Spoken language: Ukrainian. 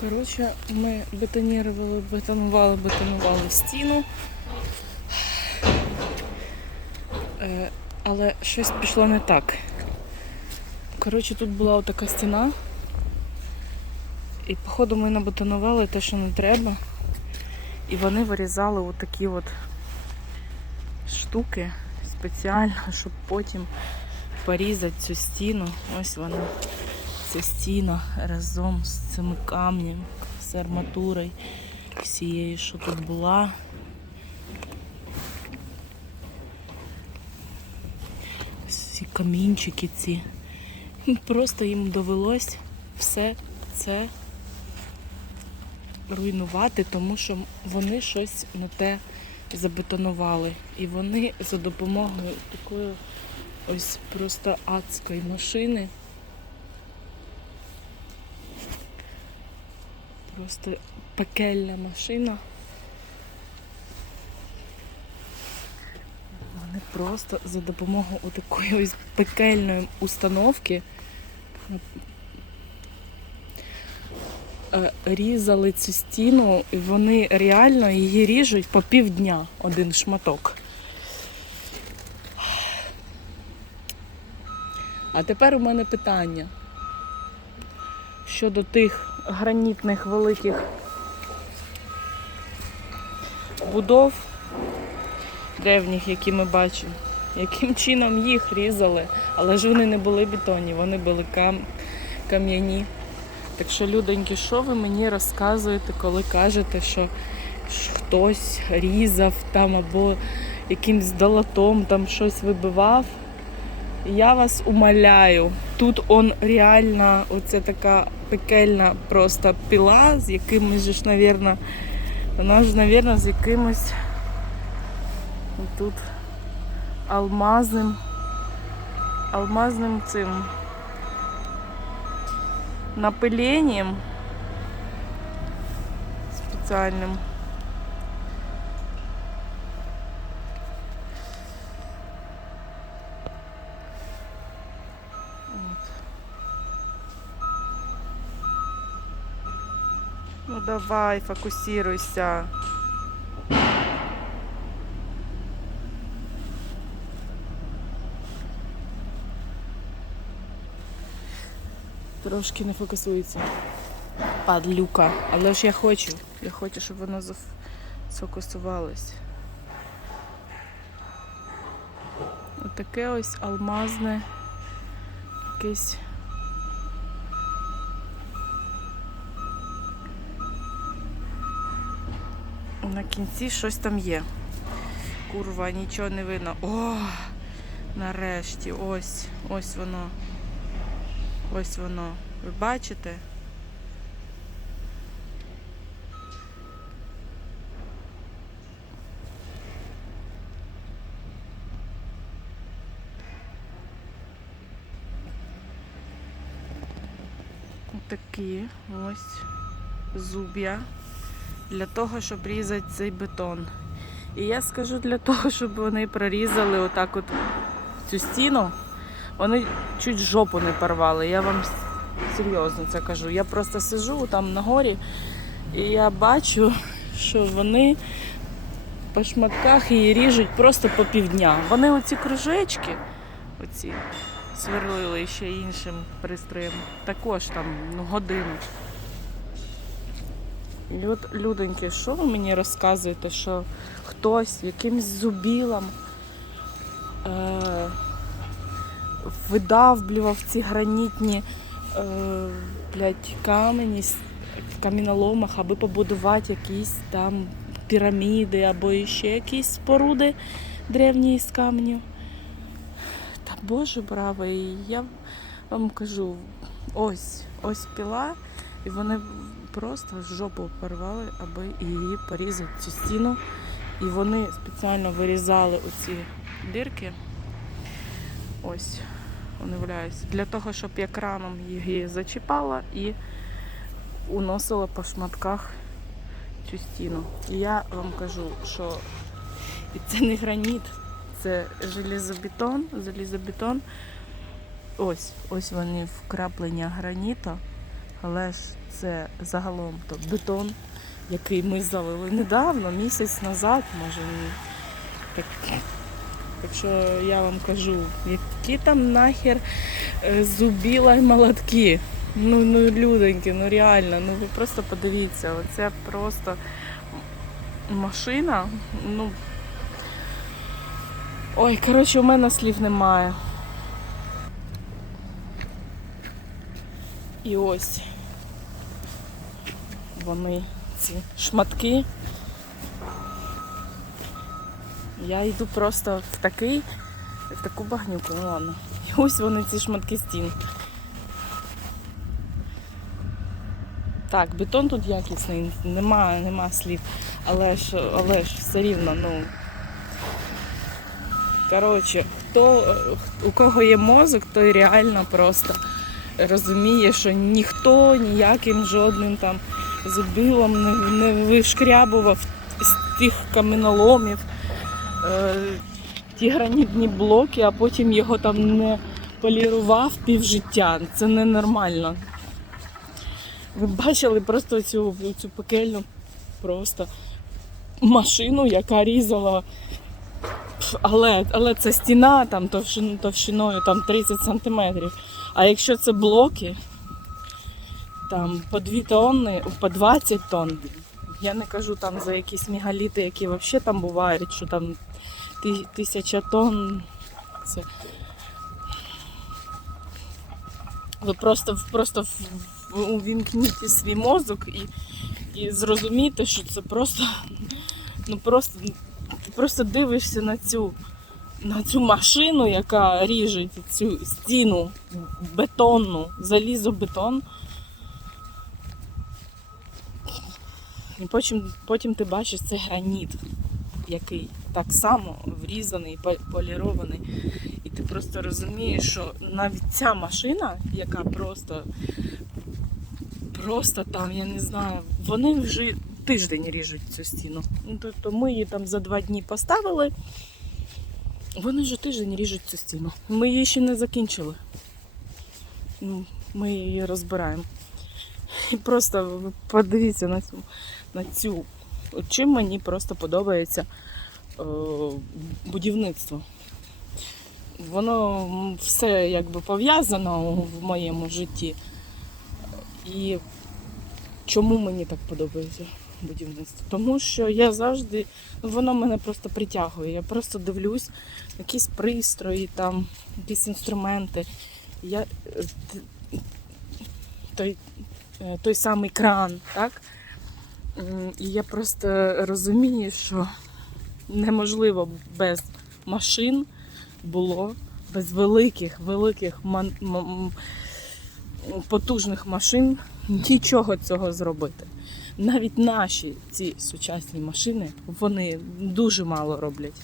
Коротше, ми бетонірували, бетонували, бетонували стіну. Е, але щось пішло не так. Коротше, тут була така стіна. І походу ми набетонували те, що не треба. І вони вирізали отакі от штуки спеціально, щоб потім порізати цю стіну. Ось вона. Ця стіна разом з цими камнями, з арматурою всією, що тут була. Всі камінчики ці. Просто їм довелось все це руйнувати, тому що вони щось не те забетонували. І вони за допомогою такої ось просто адської машини. Просто пекельна машина. Вони просто за допомогою такої ось пекельної установки е, різали цю стіну, і вони реально її ріжуть по півдня один шматок. А тепер у мене питання щодо тих гранітних великих будов древніх, які ми бачимо. Яким чином їх різали, але ж вони не були бетонні, вони були кам... кам'яні. Так що, людоньки, що ви мені розказуєте, коли кажете, що хтось різав там або якимсь долотом там щось вибивав? Я вас умоляю, тут он реально оце така пекельна просто піла з якимось ж, навірно, вона ж, навірно, з якимось тут алмазним, алмазним цим напиленням спеціальним. Давай, фокусируйся. Трошки не фокусується. Падлюка. Але ж я хочу. Я хочу, щоб воно заф- сфокусувалось. Отаке ось алмазне якесь. На кінці щось там є. Курва, нічого не видно. О! Нарешті, ось, ось воно. Ось воно. Ви бачите? Такі ось зуб'я для того, щоб різати цей бетон. І я скажу для того, щоб вони прорізали отак от цю стіну. Вони чуть жопу не порвали. Я вам серйозно це кажу. Я просто сижу там на горі і я бачу, що вони по шматках її ріжуть просто по півдня. Вони оці кружечки, оці сверлили ще іншим пристроєм, також там ну, годину. От, людоньки, що ви мені розказуєте, що хтось якимсь зубілом е- видавблював ці гранітні е, блядь, камені в каміноломах, аби побудувати якісь там піраміди або ще якісь споруди древні з каменю. Та Боже браво, і я вам кажу, ось, ось піла, і вони просто жопу порвали, аби її порізати цю стіну. І вони спеціально вирізали оці дирки. Ось, вони валяються. Для того, щоб я краном її зачіпала і уносила по шматках цю стіну. І я вам кажу, що це не граніт, це железобетон, залізобетон. Ось, ось вони вкраплення граніту, але ж це загалом то бетон, який ми залили недавно, місяць назад, може. Так, так що я вам кажу, які там нахер е, зубіла й молотки. Ну, ну, люденьки, ну реально, ну ви просто подивіться, оце просто машина. Ну. Ой, коротше, у мене слів немає. І ось вони, ці шматки. Я йду просто в такий, в таку багнюку, ну ладно. І ось вони ці шматки стін. Так, бетон тут якісний, нема, нема слів. Але ж, але ж все рівно, ну. Коротше, хто, у кого є мозок, той реально просто розуміє, що ніхто ніяким жодним там зубилом не, не вишкрябував з тих каменоломів е, ті гранітні блоки, а потім його там не полірував півжиття. Це ненормально. Ви бачили просто цю, цю пекельну просто машину, яка різала. Але, але це стіна там товщиною там 30 сантиметрів. А якщо це блоки, там по 2 тонни, по 20 тонн. Я не кажу там за якісь мегаліти, які взагалі там бувають, що там тисяча тонн. Це... Ви просто, просто увімкніть свій мозок і, і зрозумійте, що це просто, ну просто, ти просто дивишся на цю, на цю машину, яка ріже цю стіну бетонну, залізобетон. І потім, потім ти бачиш цей граніт, який так само врізаний, полірований. І ти просто розумієш, що навіть ця машина, яка просто, просто там, я не знаю, вони вже тиждень ріжуть цю стіну. Ну, Тобто ми її там за два дні поставили. Вони вже тиждень ріжуть цю стіну. Ми її ще не закінчили. Ну, Ми її розбираємо. І просто подивіться на цю, на цю. Чим мені просто подобається е, будівництво. Воно все якби пов'язано в моєму житті. І чому мені так подобається будівництво? Тому що я завжди, ну, воно мене просто притягує. Я просто дивлюсь якісь пристрої, там, якісь інструменти. Я, е, той, е, той самий кран, так? І я просто розумію, що неможливо без машин було, без великих, великих потужних машин нічого цього зробити. Навіть наші ці сучасні машини вони дуже мало роблять.